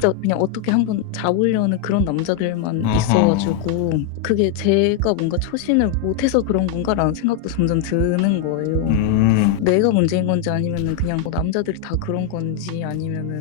진짜 그냥 어떻게 한번 잡으려는 그런 남자들만 어허. 있어가지고 그게 제가 뭔가 초신을 못해서 그런 건가라는 생각도 점점 드는 거예요. 음. 내가 문제인 건지 아니면은 그냥 뭐 남자들이 다 그런 건지 아니면은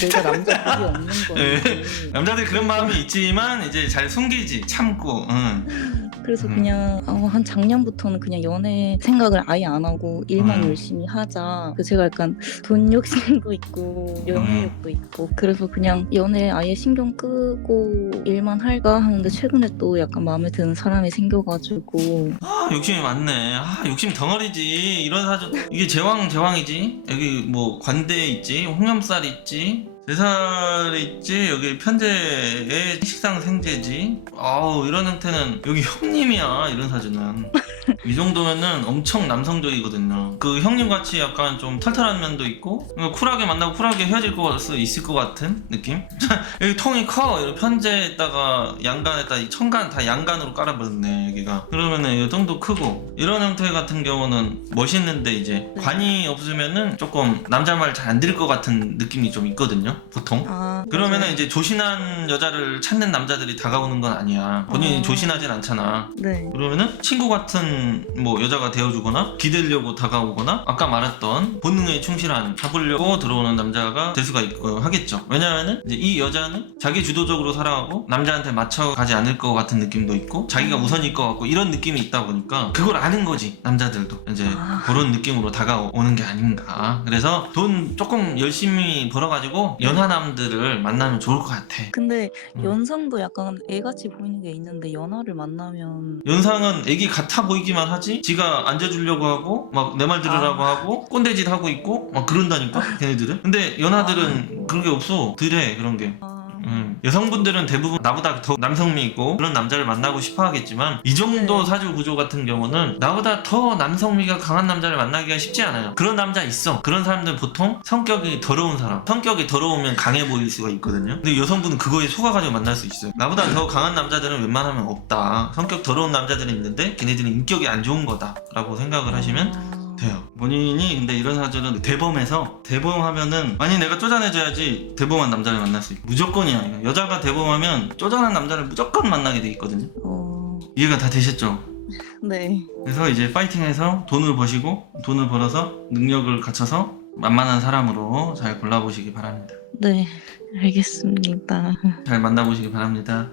내가 남자들이 없는 예. 건지 남자들이 그런 마음이 있지만 이제 잘 숨기지 참고 응. 그래서 음. 그냥 어, 한 작년부터는 그냥 연애 생각을 아예 안 하고 일만 음. 열심히 하자. 그래서 제가 약간 돈 욕심도 있고 연애욕도 있고. 그래서 그냥 연애 아예 신경 끄고 일만 할까 하는데 최근에 또 약간 마음에 드는 사람이 생겨가지고. 아 욕심이 많네. 아 욕심 덩어리지. 이런 사주 이게 제왕 제왕이지? 여기 뭐 관대 있지? 홍염살 있지 제살 있지? 여기 편제의 식상 생제지? 아우 이런 형태는 여기 형님이야 이런 사주는 이 정도면은 엄청 남성적이거든요. 그 형님 같이 약간 좀 털털한 면도 있고 쿨하게 만나고 쿨하게 헤어질 것수 있을 것 같은 느낌? 여기 통이 커. 편제에다가 양간에다 이 천간 다 양간으로 깔아버렸네 여기가. 그러면은 이 통도 크고. 이런 형태 같은 경우는 멋있는데 이제 네. 관이 없으면은 조금 남자 말 잘 안 들을 것 같은 느낌이 좀 있거든요 보통? 아 그러면은 맞아요. 이제 조신한 여자를 찾는 남자들이 다가오는 건 아니야. 본인이 어. 조신하진 않잖아. 네. 그러면은 친구 같은 뭐 여자가 되어주거나 기대려고 다가오거나 아까 말했던 본능에 충실한 잡으려고 들어오는 남자가 될 수가 있고 하겠죠. 왜냐면은 이제 이 여자는 자기 주도적으로 살아가고 남자한테 맞춰 가지 않을 것 같은 느낌도 있고 자기가 우선일 것 같고 이런 느낌이 있다 보니까 그걸 아는 거지 남자들도. 이제 아. 그런 느낌으로 다가오는 게 아닌가. 그래서 돈 조금 열심히 벌어가지고 연하남들을 만나면 좋을 것 같아. 근데 음. 연상도 약간 애같이 보이는 게 있는데 연하를 만나면 연상은 애기 같아 보이기만 하지? 지가 앉아주려고 하고 막 내 말 들으라고 아. 하고 꼰대짓 하고 있고 막 그런다니까 걔네들은? 근데 연하들은 그런 게 없어. 덜해 그런 게. 아, 음. 여성분들은 대부분 나보다 더 남성미 있고 그런 남자를 만나고 싶어 하겠지만 이 정도 네. 사주 구조 같은 경우는 나보다 더 남성미가 강한 남자를 만나기가 쉽지 않아요. 그런 남자 있어. 그런 사람들 보통 성격이 더러운 사람. 성격이 더러우면 강해 보일 수가 있거든요. 근데 여성분은 그거에 속아가지고 만날 수 있어요. 나보다 더 강한 남자들은 웬만하면 없다. 성격 더러운 남자들이 있는데 걔네들은 인격이 안 좋은 거다. 라고 생각을 하시면 아. 본인이 근데 이런 사주는 대범해서 대범하면은 아니 내가 쪼잔해져야지 대범한 남자를 만날 수 있고 무조건이야. 이거. 여자가 대범하면 쪼잔한 남자를 무조건 만나게 돼 있거든요. 어, 이해가 다 되셨죠? 네 그래서 이제 파이팅해서 돈을 버시고 돈을 벌어서 능력을 갖춰서 만만한 사람으로 잘 골라보시기 바랍니다. 네, 알겠습니다. 잘 만나보시기 바랍니다.